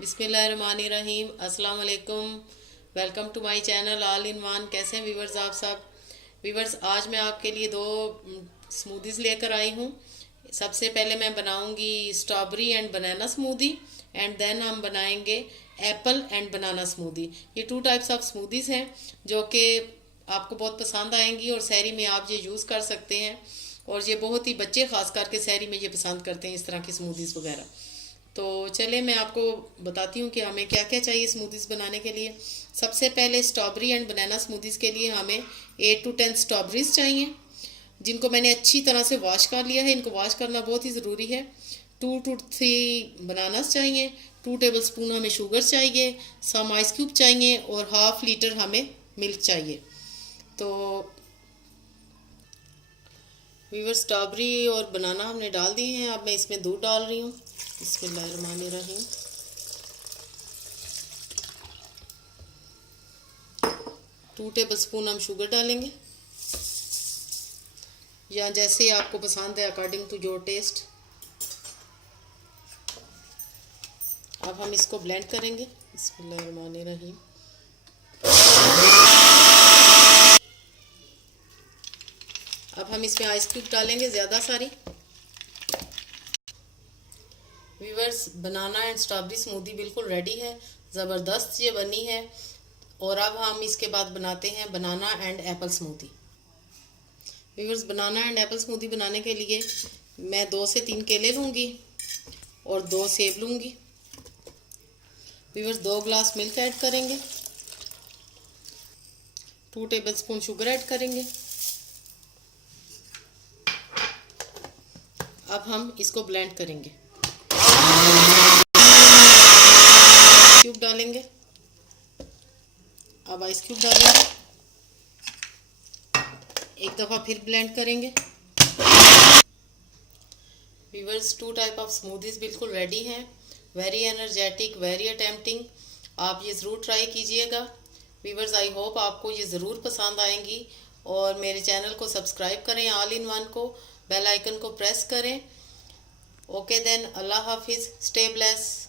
बिस्मिल्लाहिर्रहमानिर्रहीम। अस्सलाम वालेकुम। Welcome to my channel all in one. कैसे हैं व्यूवर्स आप सब? व्यूवर्स, आज मैं आपके लिए दो स्मूदीज़ लेकर आई हूँ। सबसे पहले मैं बनाऊंगी strawberry and banana smoothie and then हम बनाएंगे एप्पल एंड बनाना स्मूदी। ये टू टाइप्स ऑफ स्मूदीज़ हैं जो कि आपको बहुत पसंद आएंगी और सहरी में आप ये यूज़ कर सकते हैं। और ये बहुत ही बच्चे ख़ास करके सहरी में ये पसंद करते हैं इस तरह की स्मूदीज़ वगैरह। तो चले मैं आपको बताती हूँ कि हमें क्या क्या चाहिए स्मूदीज़ बनाने के लिए। सबसे पहले स्ट्रॉबेरी एंड बनाना स्मूदीज़ के लिए हमें 8 to 10 स्ट्रॉबेरीज चाहिए, जिनको मैंने अच्छी तरह से वॉश कर लिया है। इनको वॉश करना बहुत ही ज़रूरी है। 2 to 3 बनानास चाहिए, 2 टेबल स्पून हमें शुगर चाहिए, सम आइस क्यूब चाहिए और हाफ लीटर हमें मिल्क चाहिए। तो वीवर स्ट्रॉबेरी और बनाना हमने डाल दिए हैं। अब मैं इसमें दूध डाल रही हूँ। बिस्मिल्लाहिर्रहमानिर्रहीम। 2 टेबल स्पून हम शुगर डालेंगे, या जैसे आपको पसंद है अकॉर्डिंग टू योर टेस्ट। अब हम इसको ब्लेंड करेंगे। बिस्मिल्लाहिर्रहमानिर्रहीम। अब हम इसमें आइस क्यूब डालेंगे ज़्यादा सारी। Viewers, banana and strawberry smoothie बिल्कुल रेडी है, ज़बरदस्त ये बनी है। और अब हम इसके बाद बनाते हैं banana and apple smoothie. Viewers, banana and apple smoothie बनाने के लिए मैं 2 से 3 केले लूँगी और 2 सेब लूँगी। व्यूअर्स, 2 ग्लास मिल्क ऐड करेंगे, 2 टेबल स्पून शुगर ऐड करेंगे। अब हम इसको ब्लेंड करेंगे। क्यूब डालेंगे, अब आइस क्यूब डालेंगे, एक दफ़ा फिर ब्लेंड करेंगे। व्यूअर्स, 2 टाइप ऑफ स्मूदीज़ बिल्कुल रेडी हैं। Very energetic, very attempting. आप ये ज़रूर ट्राई कीजिएगा। व्यूअर्स, आई होप आपको ये ज़रूर पसंद आएंगी। और मेरे चैनल को सब्सक्राइब करें, ऑल इन वन को, बेल आइकन को प्रेस करें। ओके देन, अल्लाह हाफिज़, स्टे ब्लेस।